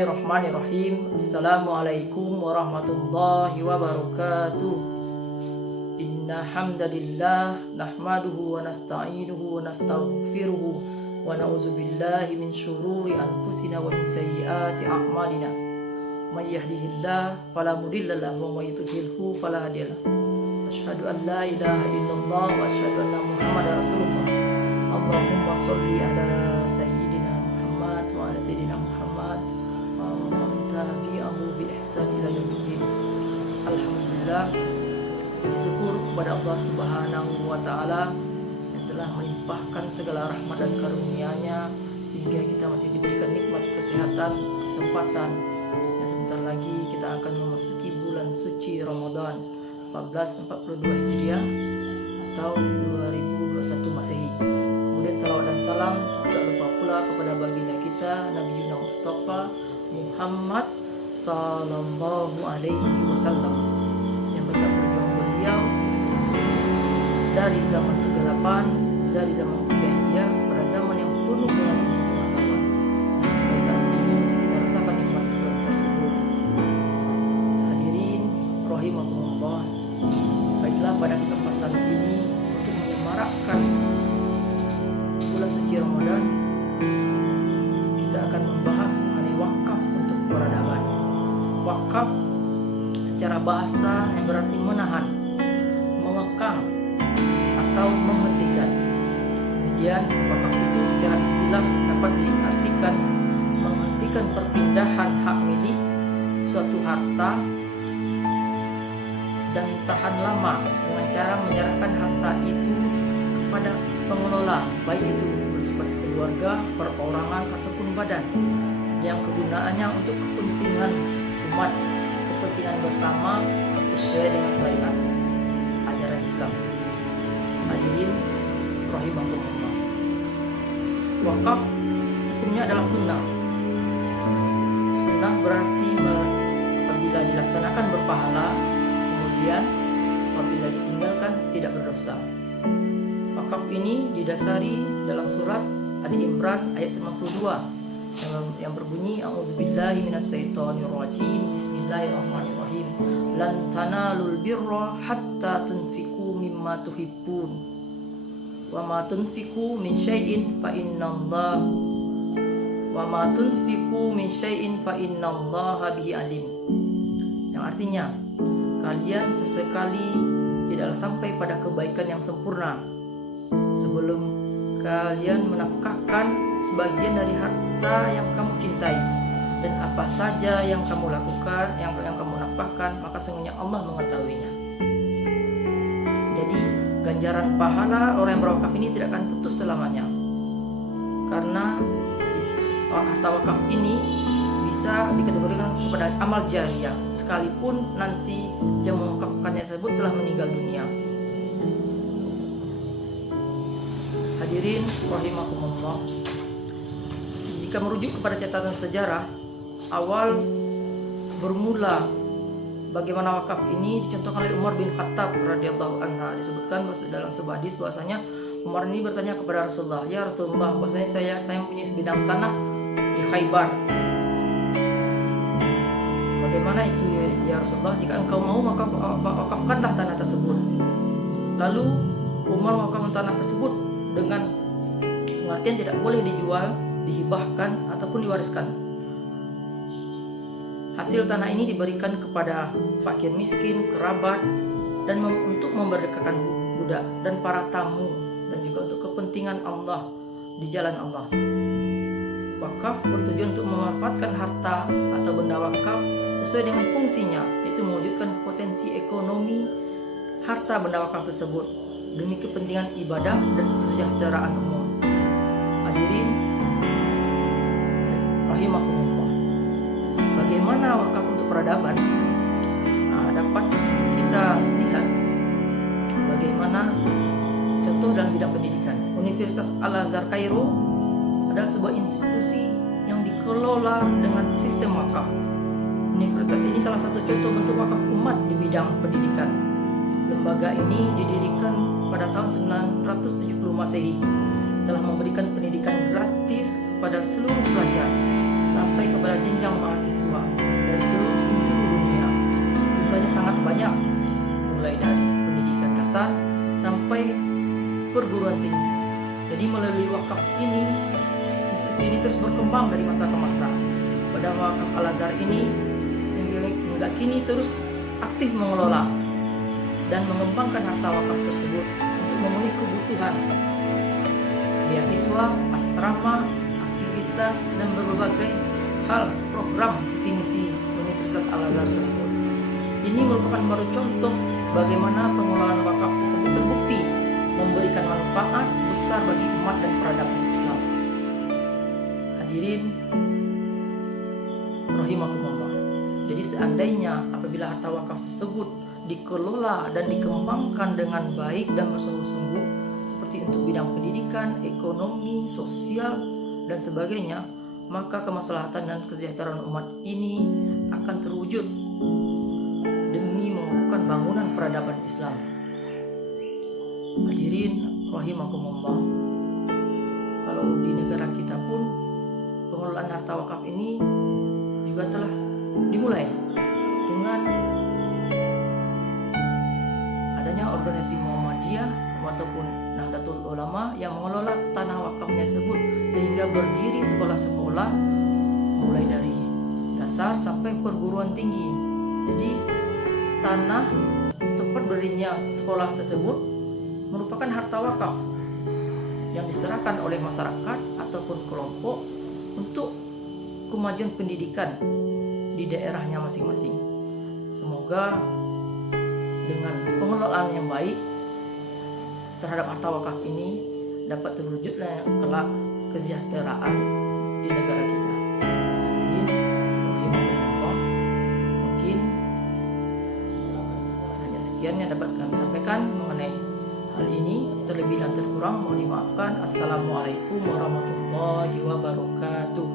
Bismillahirrahmanirrahim. Assalamualaikum warahmatullahi wabarakatuh. Inna hamdalillah nahmaduhu wa nasta'inuhu wa nastaghfiruhu wa na'udzu billahi min syururi anfusina wa min sayyiati a'malina. May yahdihillahu fala mudilla lahu wa may yudlilhu fala hadiyalah. Asyhadu an la ilaha illallah wa asyhadu anna Muhammadar Rasulullah. Allahumma sholli ala sayyidina Muhammad wa ala sayyidina Muhammad wa tabi'ahu bi ihsan ila yaumiddin. Alhamdulillah, bersyukur kepada Allah Subhanahu wa taala yang telah melimpahkan segala rahmat dan karunia-Nya sehingga kita masih diberikan nikmat kesehatan, kesempatan. Ya, sebentar lagi kita akan memasuki bulan suci Ramadan 1442 Hijriah atau 2021 Masehi. Kemudian salawat dan salam tak lupa pula kepada baginda kita Nabi Mustafa Muhammad sallallahu alaihi wasallam yang berkat berjuang beliau dari zaman kegelapan, dari zaman jahiliyah kepada zaman yang penuh dengan ilmu pengetahuan. Sampai saat ini bisa kita rasakan nikmat Islam tersebut. Hadirin rahimakumullah. Baiklah, pada kesempatan ini untuk menyemarakkan bulan suci Ramadan, kita akan membahas mengenai wakaf untuk peradaban. Wakaf secara bahasa yang berarti menahan, mengekang, atau menghentikan. Kemudian wakaf itu secara istilah dapat diartikan menghentikan perpindahan hak milik suatu harta dan tahan lama dengan cara menyerahkan harta itu kepada pengelola, baik itu bersifat keluarga, perorangan ataupun badan, yang kegunaannya untuk kepentingan umat, kepentingan bersama sesuai dengan syariat ajaran Islam. Hadirin rahimakumullah. Wakaf hukumnya adalah sunnah. Sunnah berarti apabila dilaksanakan berpahala, kemudian apabila ditinggalkan tidak berdosa. Wakaf ini didasari dalam surat Ali Imran ayat 92 yang berbunyi A'udzubillahi minasyaitonirrajim. Bismillahirrahmanirrahim. Lan tanalul birra hatta tunfiqu mimma tuhibbun wa ma tunfiqu min syai'in fa innallaha wa ma tunfiqu min syai'in fa innallaha bihi alim. Yang artinya, kalian sesekali tidaklah sampai pada kebaikan yang sempurna sebelum kalian menafkahkan sebagian dari harta yang kamu cintai, dan apa saja yang kamu lakukan, yang kamu nafkahkan, maka sesungguhnya Allah mengetahuinya. Jadi ganjaran pahala orang yang berwakaf ini tidak akan putus selamanya, karena harta wakaf ini bisa dikategorikan kepada amal jariah sekalipun nanti yang mewakafkannya tersebut telah meninggal dunia. Hadirin rahimakumullah. Jika merujuk kepada catatan sejarah, awal bermula bagaimana wakaf ini dicontohkan oleh Umar bin Khattab radhiyallahu anhu. Disebutkan dalam sebuah hadis bahwasanya Umar ini bertanya kepada Rasulullah, "Ya Rasulullah, bahwasanya saya mempunyai sebidang tanah di Khaybar. Bagaimana itu ya Rasulullah? Jika engkau mau maka wakafkanlah tanah tersebut." Lalu Umar mewakafkan tanah tersebut dengan pengertian tidak boleh dijual, dihibahkan ataupun diwariskan. Hasil tanah ini diberikan kepada fakir miskin, kerabat, dan untuk memerdekakan budak dan para tamu, dan juga untuk kepentingan Allah di jalan Allah. Wakaf bertujuan untuk memanfaatkan harta atau benda wakaf sesuai dengan fungsinya, yaitu mewujudkan potensi ekonomi harta benda wakaf tersebut demi kepentingan ibadah dan kesejahteraan umum. Hadirin rahimakumullah. Bagaimana wakaf untuk peradaban? Dapat kita lihat bagaimana contoh dalam bidang pendidikan. Universitas Al-Azhar Kairo adalah sebuah institusi yang dikelola dengan sistem wakaf. Universitas ini salah satu contoh bentuk wakaf umat di bidang pendidikan. Lembaga ini didirikan pada tahun 970 Masehi, telah memberikan pendidikan gratis kepada seluruh pelajar sampai kepada jenjang mahasiswa dari seluruh penjuru dunia. Jumlahnya sangat banyak, mulai dari pendidikan dasar sampai perguruan tinggi. Jadi melalui wakaf ini, institusi ini terus berkembang dari masa ke masa. Pada wakaf Al-Azhar ini hingga kini terus aktif mengelola dan mengembangkan harta wakaf tersebut untuk memenuhi kebutuhan beasiswa, asrama, aktivitas, dan berbagai hal program visi misi Universitas Al-Azhar tersebut. Ini merupakan baru contoh bagaimana pengelolaan wakaf tersebut terbukti memberikan manfaat besar bagi umat dan peradaban Islam. Hadirin rahimakumullah. Jadi seandainya apabila harta wakaf tersebut dikelola dan dikembangkan dengan baik dan bersungguh-sungguh seperti untuk bidang pendidikan, ekonomi, sosial, dan sebagainya, maka kemaslahatan dan kesejahteraan umat ini akan terwujud demi mengukuhkan bangunan peradaban Islam. Hadirin rahimakumullah. Kalau di negara kita pun pengelolaan harta wakaf ini juga telah dimulai dengan adanya organisasi Muhammadiyah ataupun Nahdlatul Ulama yang mengelola tanah wakafnya tersebut, sehingga berdiri sekolah-sekolah mulai dari dasar sampai perguruan tinggi. Jadi tanah tempat berdirinya sekolah tersebut merupakan harta wakaf yang diserahkan oleh masyarakat ataupun kelompok untuk kemajuan pendidikan di daerahnya masing-masing. Semoga dengan pengelolaan yang baik terhadap harta wakaf ini dapat terwujudnya kelak kesejahteraan di negara kita. Mungkin hanya sekian yang dapat kami sampaikan mengenai hal ini. Terlebih dan terkurang mohon dimaafkan. Assalamualaikum warahmatullahi wabarakatuh.